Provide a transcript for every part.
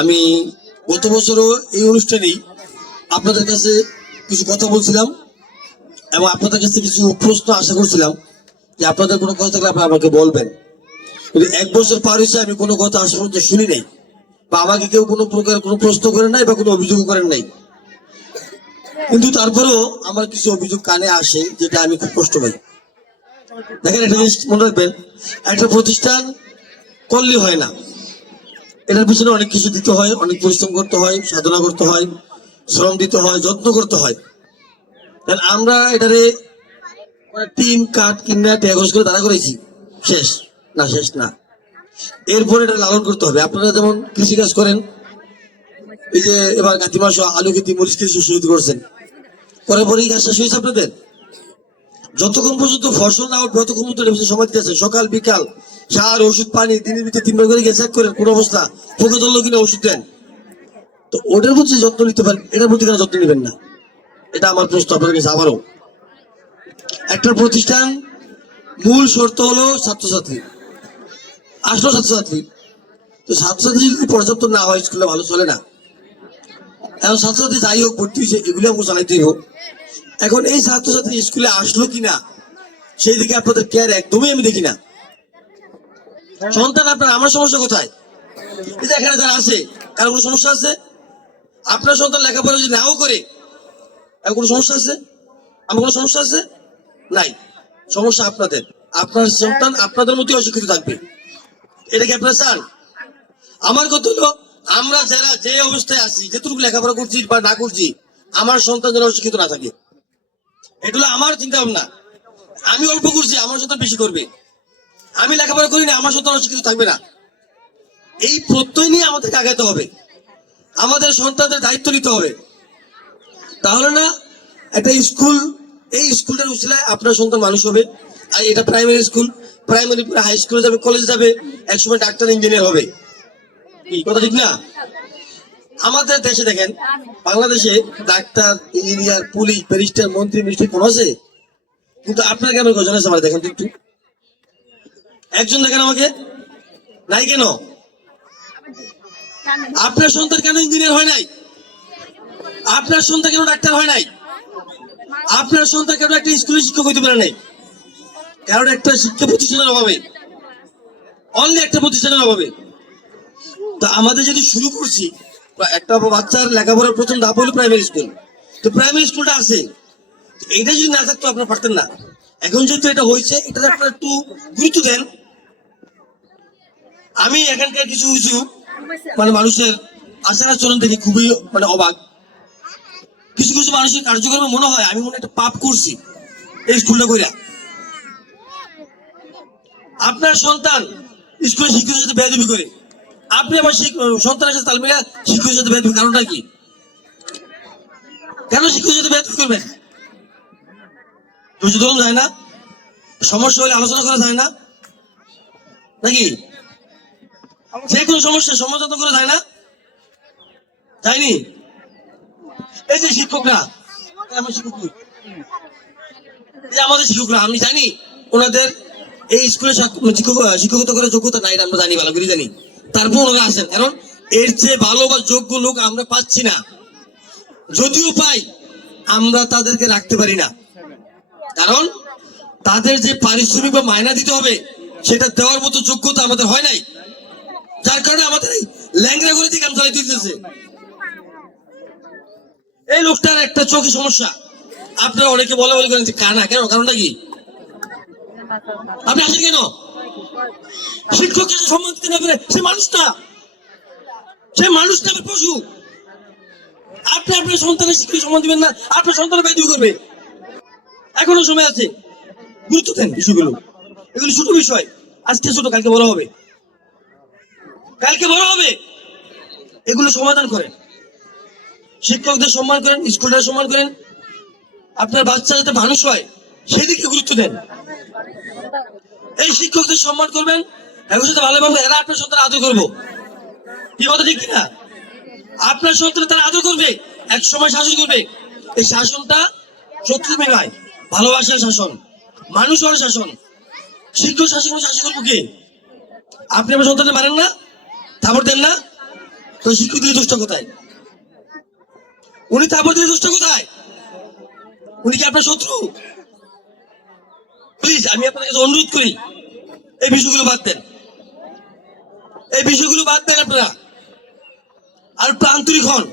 আমি গত বছরও এই অনুষ্ঠানেই আপনাদের কাছে কিছু কথা বলছিলাম এবং আপনাদের কাছে কিছু প্রশ্ন আশা করছিলাম যে আপনাদের কোনো কথা থাকলে আপনারা আমাকে বলবেন। কিন্তু 1 বছর পার হয়েছে, আমি কোনো কথা আশা পর্যন্ত শুনি নাই, বা আমাকে কেউ কোনো প্রকার কোনো প্রশ্ন করেন নাই বা কোনো অভিযোগ করেন নাই। কিন্তু তারপরেও আমার কিছু অভিযোগ কানে আসে, যেটা আমি খুব কষ্ট পাই। দেখেন, একটা জিনিস মনে রাখবেন, একটা প্রতিষ্ঠান করলে হয় না, এটার পিছনে অনেক কিছু দিতে হয়, অনেক পরিশ্রম করতে হয়, সাধনা করতে হয়, শ্রম দিতে হয়, যত্ন করতে হয়। কারণ আমরা এটারে টিন কাঠ কিনা ট্যাগস করে দাঁড়া করেছি, শেষ না, শেষ না। এরপরে এটা লালন করতে হবে। আপনারা যেমন কৃষিকাজ করেন, এই যে এবার কাতি মাস আলু খেতি, মরিচ খেতি শহীদ করছেন, পরে পরেই কাজ শেষ হয়েছে আপনাদের। যতক্ষণ পর্যন্ত ফসল না উঠবে ততক্ষণ পর্যন্ত এটা সময় দিতেছে, সকাল বিকাল সার ওষুধ পানি দিনের ভিতরে 3 বার করে চেক করেন কোন অবস্থা, পোকা ধরলো কিনা ওষুধ দেন। তো ওটার প্রতি যত্ন নিতে পারেন, এটার প্রতি কেন যত্ন নেবেন না? এটা আমার প্রশ্ন আপনার কাছে আবারও। একটা প্রতিষ্ঠান মূল শর্ত হলো ছাত্রছাত্রী, আসলো ছাত্রছাত্রী। তো ছাত্রছাত্রী যদি পর্যাপ্ত না হয়, স্কুলে ভালো চলে না। এখন ছাত্রছাত্রী যাই হোক, ভর্তি হয়েছে, এগুলি আমাকে চালাইতেই হোক। এখন এই ছাত্রছাত্রী স্কুলে আসলো কিনা, সেই দিকে আপনাদের কেয়ার একদমই আমি দেখি না। সন্তান আপনার, আমার সমস্যা কোথায়? এই যে এখানে যারা আছে, কারো কোনো সমস্যা আছে? আপনার সন্তান লেখাপড়া যদি নাও করে, কোনো সমস্যা আছে? আমার কোনো সমস্যা আছে? নাই। সমস্যা আপনাদের। আপনার সন্তান আপনাদের মতোই অশিক্ষিত থাকবে, এটা কি আপনারা চান? আমার কথা হলো, আমরা যারা যে অবস্থায় আছি, যেটুকু লেখাপড়া করছি বা না করছি, আমার সন্তান যেন অশিক্ষিত না থাকে, এটা হলো আমার চিন্তা ভাবনা। আমি অল্প করছি, আমার সন্তান বেশি করবে। আমি লেখাপড়া করি না, আমার সন্তান অশিক্ষিত থাকবে না। এই প্রত্যয় নিয়ে আমাদেরকে আগাতে হবে, আমাদের সন্তানদের দায়িত্ব নিতে হবে। তাহলে না একটা স্কুল, এই স্কুলটার উচিলায় আপনার সন্তান মানুষ হবে। আর এটা প্রাইমারি স্কুল, প্রাইমারি পরে হাই স্কুলে যাবে, কলেজে যাবে, একসময় ডাক্তার ইঞ্জিনিয়ার হবে। কি কথা ঠিক না? আমাদের দেশে দেখেন, বাংলাদেশে ডাক্তার ইঞ্জিনিয়ার পুলিশ ব্যারিস্টার মন্ত্রী মিনিস্টার কোন আছে? কিন্তু আপনার গ্রামের কজন আছে আমার দেখেন তো একটু, একজন দেখেন আমাকে, নাই কেন? আপনার সন্তান কেন ইঞ্জিনিয়ার হয় নাই? আপনার সন্তান কেন ডাক্তার হয় নাই? আপনার সন্তান কেন একটা স্কুলের শিক্ষক হইতে পারে নাই? কারণ একটা শিক্ষা প্রতিষ্ঠানের অভাবে, অনলি একটা প্রতিষ্ঠানের অভাবে। তো আমাদের যদি শুরু করছি, একটা বাচ্চার লেখাপড়ার প্রথম ধাপ হলো প্রাইমারি স্কুল। তো প্রাইমারি স্কুলটা আছে, এইটা যদি না থাকতো আপনারা পারতেন না। এখন যেহেতু এটা হয়েছে, এটা আপনারা একটু গুরুত্ব দেন। আমি এখানকার কিছু কিছু মানুষের আচার আচরণ দেখে খুবই অবাক। কিছু কিছু মানুষের কার্যক্রমে মনে হয় আমি মনে একটা পাপ করছি এই স্কুলটা কইরা। আপনার সন্তান স্কুলে শিক্ষকের সাথে বেয়াদবি করে, আপনি আবার সন্তানের সাথে তাল মিলা শিক্ষকের সাথে বেয়াদবি, কারণটা কি? কেন শিক্ষকের সাথে বেয়াদবি করবেন? ধৈর্য ধরুন যায় না? সমস্যা হলে আলোচনা করা যায় না নাকি? যে কোনো সমস্যা সমাধান করা যায় না? যায়নি? এই যে শিক্ষকরা, আমার আমাদের শিক্ষকরা, আমি জানি ওনাদের এই স্কুলে শিক্ষকতা করার যোগ্যতা নাই, আমরা জানি, ভালো করে জানি। তারপর ওনারা আসেন, কারণ এর চেয়ে ভালো বা যোগ্য লোক আমরা পাচ্ছি না। যদিও পাই, আমরা তাদেরকে রাখতে পারি না, কারণ তাদের যে পারিশ্রমিক বা মায়না দিতে হবে, সেটা দেওয়ার মতো যোগ্যতা আমাদের হয় নাই। যার কারণে আমাদের এই ল্যাংরা করে দিয়ে কাম চালাই দিতেছে। এই লোকটার একটা চোখে সমস্যা, আপনারা অনেকে বলা বলি করেন যে কানা, কেন? কারণটা কি? আপনি আসেন কেন? শিক্ষককে সম্মান দিতে না পারে সে মানুষ না, সে মানুষ না, পশু। আপনি আপনার সন্তানের শিক্ষক সম্মান দিবেন না, আপনার সন্তানের বেদবি করবে। এখনো সময় আছে, গুরুত্ব দেন বিষয়গুলো। এগুলো ছোট বিষয়, আজকে ছোট, কালকে বড় হবে, কালকে বড় হবে। এগুলো সমাধান করেন, শিক্ষকদের সম্মান করেন, স্কুলটার সম্মান করেন, আপনার বাচ্চা যাতে মানুষ হয় সেদিকে গুরুত্ব দেন। এই শিক্ষকদের সম্মান করবেন, এখন সাথে ভালোভাবে, এরা আপনার সন্তান আদর করবো। কি কথা ঠিক কিনা? আপনার সন্তান তারা আদর করবে, এক সময় শাসন করবে। এই শাসনটা শত্রু নয়, ভালোবাসার শাসন, মানুষ হওয়ার শাসন। শিক্ষক শাসন শাসন করবো কে? আপনি আমার সন্তানকে মারেন না, থাপড় দেন না, তো শিক্ষকদের দোষটা কোথায়? উনি তারপর দিলে দোষটা কোথায়? উনি কি আপনার শত্রু? প্লিজ আমি আপনার কাছে অনুরোধ করি, এই বিষয়গুলো বাদ দেন, এই বিষয়গুলো বাদ দেন। আপনারা আর একটু আন্তরিক হন,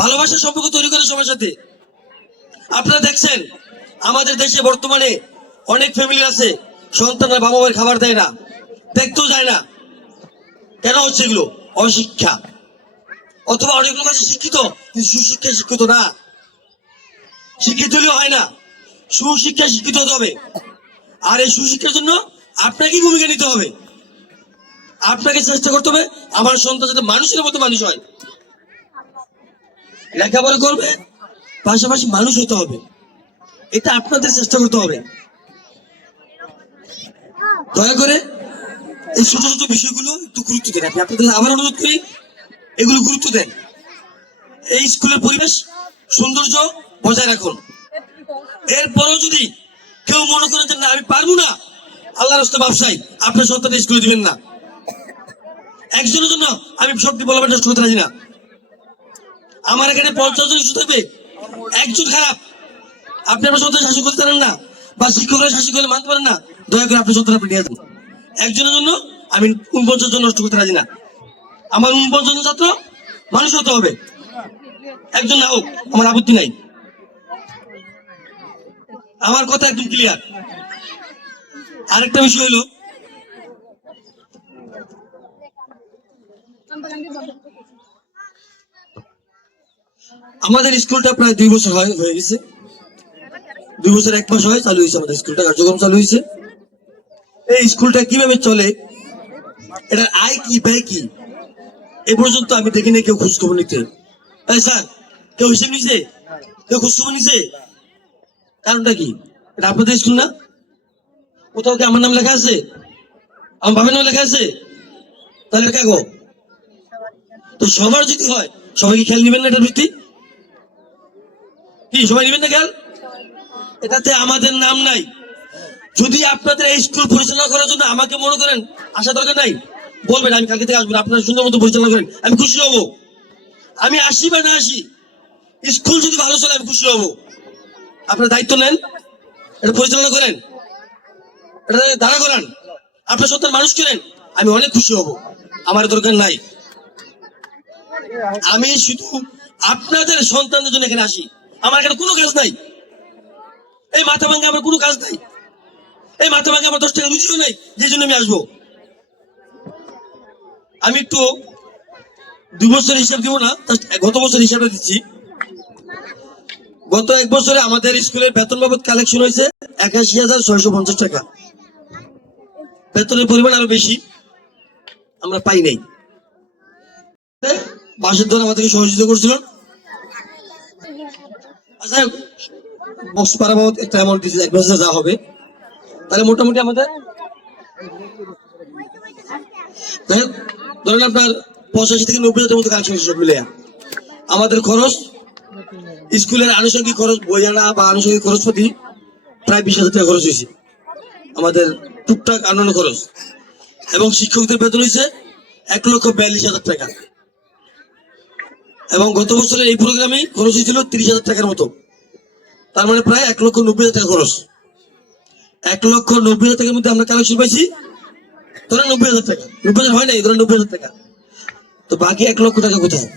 ভালোবাসার সম্পর্ক তৈরি করেন সবার সাথে। আপনারা দেখছেন আমাদের দেশে বর্তমানে অনেক ফ্যামিলি আছে, সন্তানরা বাবা মায়ের খাবার দেয় না, দেখতেও যায় না। কেন হচ্ছে এগুলো? অশিক্ষা। অথবা অনেক লোক আছে শিক্ষিত কিন্তু সুশিক্ষায় শিক্ষিত না। শিক্ষিত হলেও হয় না, সুশিক্ষায় শিক্ষিত হতে হবে। আর এই সুশিক্ষার জন্য আপনাকে ভূমিকা নিতে হবে। আপনাকে চেষ্টা করতে হবে আমার সন্তান যাতে মানুষের মতো মানুষ হয়, লেখাপড়া করবে, পাশাপাশি মানুষ হতে হবে। এটা আপনাদের চেষ্টা করতে হবে। দয়া করে এই ছোট ছোট বিষয়গুলো একটু গুরুত্ব দেন। আমি আপনাদের আবার অনুরোধ করি, এগুলো গুরুত্ব দেন। এই স্কুলের পরিবেশ সৌন্দর্য বজায় রাখুন। এরপরও যদি কেউ মনে করেন যে না আমি পারবো না, আল্লাহর রাস্তায় ব্যবসায়ী, আপনার সন্তান স্কুলে দিবেন না। একজনের জন্য আমি সবটি বলাবার চেষ্টা করতে রাজি না। আমার এখানে 50 জন শিশু থাকবে, একজন খারাপ, আপনি আপনার সন্তান শাসন করতে পারেন না, বা শিক্ষকরা শাসন করলে মানতে পারেন না, দয়া করে আপনার সন্তান আপনি নিয়ে যান। একজনের জন্য আমি 49 জন নষ্ট করতে রাজি না। আমার 49 জন ছাত্র মানুষ হতে হবে, একজন না হোক আমার আপত্তি নাই। আমার কথা একদম ক্লিয়ার। আরেকটা বিষয় হলো, আমাদের স্কুলটা প্রায় 2 বছর হয়ে গেছে। 2 বছর 1 মাস হয় চালু হয়েছে, আমাদের স্কুলটা কার্যক্রম চালু হয়েছে। এই স্কুলটা কিভাবে চলে, এটার আয় কি ব্যয় কি, এ পর্যন্ত আমি দেখিনি কেউ খোঁজ খবর নিতে। স্যার, কেউ হিসেব নিছে? কেউ খোঁজ খবর নিছে? কারণটা কি? এটা আপনাদের স্কুল না? কোথাও কি আমার নাম লেখা আছে? আমার বাবার নাম লেখা আছে? তাহলে কে গো? তো সবার যদি হয়, সবাই কি খেয়াল নিবেন না? এটার ভিত্তি কি সবাই নিবেন না খেয়াল? এটাতে আমাদের নাম নাই। যদি আপনাদের এই স্কুল পরিচালনা করার জন্য আমাকে মনে করেন আসা দরকার নাই, বলবেন, আমি কালকে থেকে আসবো, আপনারা সুন্দর মতো পরিচালনা করেন, আমি খুশি হবো। আমি আসি বা না আসি, স্কুল যদি ভালো চলে আমি খুশি হবো। আপনার দায়িত্ব নেন, এটা পরিচালনা করেন, এটা দাঁড়া করান, আপনার সন্তান মানুষ করেন, আমি অনেক খুশি হব। আমার দরকার নাই। আমি শুধু আপনাদের সন্তানদের জন্য এখানে আসি। আমার এখানে কোনো কাজ নাই, এই মাথা ভাঙা আমার কোনো কাজ নাই, এই মাথা ভাঙা আমার 10 টাকা রুজিও নাই, যে জন্য আমি আসবো। আমি একটু 2 বছর হিসাব দিব না, গত বছর হিসাবে দিচ্ছি। গত 1 বছরে আমাদের স্কুলের বেতন বাবদ কালেকশন হয়েছে 81,650 টাকা। বেতনের পরিমাণ আরো বেশি আমরা পাই নাই। বাসের ধরে আমাদেরকে সহযোগিতা করছিল। আচ্ছা, বক্স ভাড়া বাবদ একটা অ্যামাউন্ট দিচ্ছে, 1 বছরে যা হবে, তাহলে মোটামুটি আমাদের ধরেন আপনার 85 থেকে 90,000 মতো কালেকশন সব মিলে। আমাদের খরচ, স্কুলের আনুষঙ্গিক খরচ, বই আনা বা আনুষঙ্গিক খরচপাতি প্রায় 20,000 টাকা খরচ হয়েছে আমাদের, টুকটাক অন্যান্য খরচ। এবং শিক্ষকদের বেতন হয়েছে 1,42,000 টাকা। এবং গত বছরের এই প্রোগ্রামে খরচ হয়েছিল 30,000 টাকার মতো। তার মানে প্রায় 1,90,000 টাকা খরচ। 1,90,000 টাকার মধ্যে আমরা কালেকশন পাইছি ধরেন 90,000 টাকা। 90,000 হয় নাই, ধরেন 90,000 টাকা। তো বাকি 1 লক্ষ টাকা কোথায়,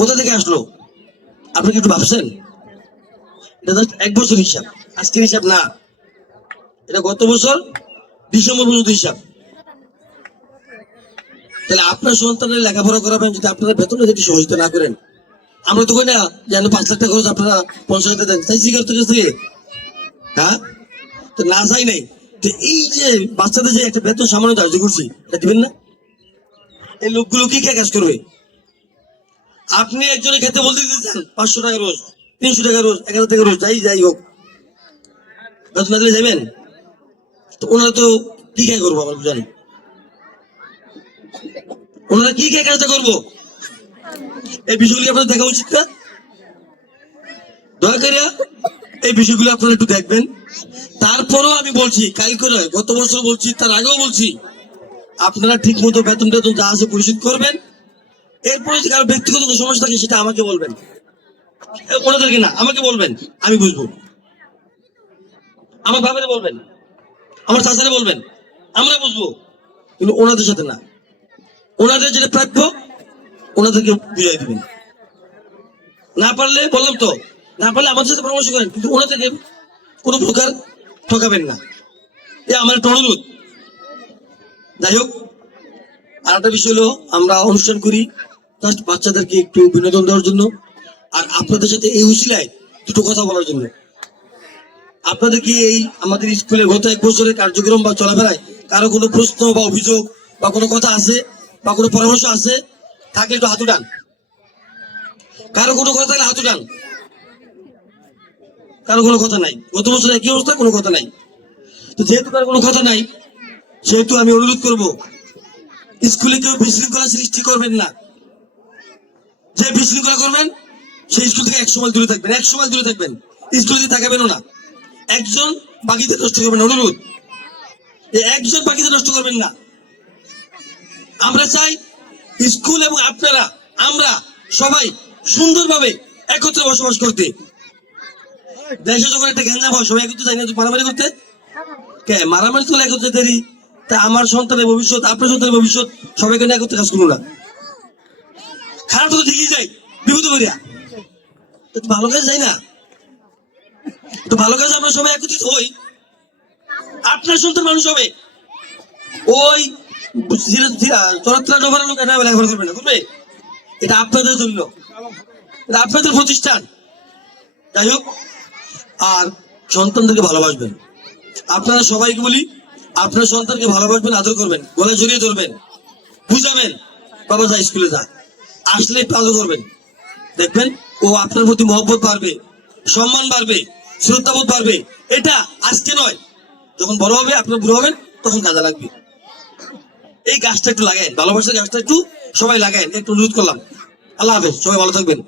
কোথা থেকে আসলো? আপনি কি একটু ভাবছেন? এটা জাস্ট 1 বছর হিসাব, আজকের হিসাব না, এটা গত বছর ডিসেম্বর পর্যন্ত হিসাব। তাহলে আপনার সন্তানের লেখাপড়া করাবেন, যদি আপনারা বেতনে যদি সহযোগিতা না করেন, আমরা তো কই না যেন 5 লাখ টাকা খরচ আপনারা 50 টাকা দেন, চাইছি কার থেকে? হ্যাঁ, তো না চাই নাই। তো এই যে বাচ্চাদের যে একটা বেতন সামান্য ধার্য করছি, এটা দিবেন না? এই লোকগুলো কি কে কাজ করবে? আপনি একজনের খেতে বলতে দিতেছেন 500 টাকা রোজ, 300 টাকা রোজ, 1000 টাকা রোজ, যাই হোক, বেতন না দিলে যাবেন? তো ওনারা তো কি কে করবো আমার বুঝান, ওনারা কি কে কাজটা করবো? এই বিষয়গুলি আপনার দেখা উচিত না? দয়া করে এই বিষয়গুলো আপনারা একটু দেখবেন। তারপরেও আমি বলছি, কালকে নয়, গত বছর বলছি, তার আগেও বলছি, আপনারা ঠিক মতো বেতন টেতন যা আছে পরিশোধ করবেন। এরপরে যদি কারো ব্যক্তিগত কোনো সমস্যা থাকে সেটা আমাকে বলবেন, ওনাদেরকে না, আমাকে বলবেন, আমি বুঝবো। আমার বাবারে বলবেন, আমার চাচারে বলবেন, আমরা বুঝবো, কিন্তু ওনাদের সাথে না। ওনাদের যেটা প্রাপ্য ওনাদেরকে বুঝাই দিবেন। না পারলে বললাম তো, না পারলে আমাদের সাথে পরামর্শ করেন, কিন্তু ওনাদেরকে কোনো প্রকার ঠকাবেন না। এ আমার একটা অনুরোধ। যাই হোক, আর একটা বিষয় হলো, আমরা অনুষ্ঠান করি জাস্ট বাচ্চাদেরকে একটু বিনোদন দেওয়ার জন্য, আর আপনাদের সাথে এই উসিলায় দুটো কথা বলার জন্য। আপনাদের কি এই আমাদের স্কুলের গত 1 বছরের কার্যক্রম বা চলাফেরায় কারো কোনো প্রশ্ন বা অভিযোগ বা কোনো কথা আছে বা কোনো পরামর্শ আছে? থাকলে একটু হাত উঠান। কারো কোনো কথা থাকলে হাত উঠান। কারো কোনো কথা নাই? গত বছর একই অবস্থা, কোনো কথা নাই। তো যেহেতু কারো কোনো কথা নাই, সেহেতু আমি অনুরোধ করব, স্কুলে কেউ বিশৃঙ্খলা সৃষ্টি করবেন না। যে বিশৃঙ্খলা করবেন সেই স্কুল থেকে 100 মাইল দূরে থাকবেন, 100 মাইল দূরে থাকবেন। স্কুল থেকে তাকাবেনও না। একজন বাকিদের নষ্ট করবেন, অনুরোধ। একজন বাকিদের নষ্ট করবেন না। আমরা চাই স্কুল এবং আপনারা, আমরা সবাই সুন্দরভাবে একত্রে বসবাস করতে। দেশে যখন একটা গ্যাঞ্জাম হয় সবাই একত্রে চাই না মারামারি করতে। কে মারামারি করলে একত্রে দেরি, তা আমার সন্তানের ভবিষ্যৎ, আপনার সন্তানের ভবিষ্যৎ, সবাইকে নিয়ে একত্রে কাজ করুন না। খারাপ তো ঠিকই যাই, বিপদ করিয়া একটু ভালো কাজ যাই না। তো ভালো কাজ আমরা সবাই একত্রিত হই। আপনার সন্তান মানুষ হবে, ওই চরিত্রা ডোবারের লোক এটা লেখাপড়া করবে না, করবে? এটা আপনাদের জন্য, এটা আপনাদের প্রতিষ্ঠান। যাই হোক, আর সন্তানদেরকে ভালোবাসবেন। আপনারা সবাইকে বলি, আপনার সন্তানকে ভালোবাসবেন, আদর করবেন, গলায় জড়িয়ে ধরবেন, বুঝাবেন, বাবা যা স্কুলে যা, আসলে একটু আদর করবেন। দেখবেন ও আপনার প্রতি মহব্বত বাড়বে, সম্মান বাড়বে, শ্রদ্ধাবোধ বাড়বে। এটা আজকে নয়, যখন বড় হবে, আপনার বুড়ো হবেন, তখন কাজে লাগবে। এই গাছটা একটু লাগায়েন, ভালোবাসার গাছটা একটু সবাই লাগায়েন, একটু অনুরোধ করলাম। আল্লাহ হাফেজ, সবাই ভালো থাকবেন।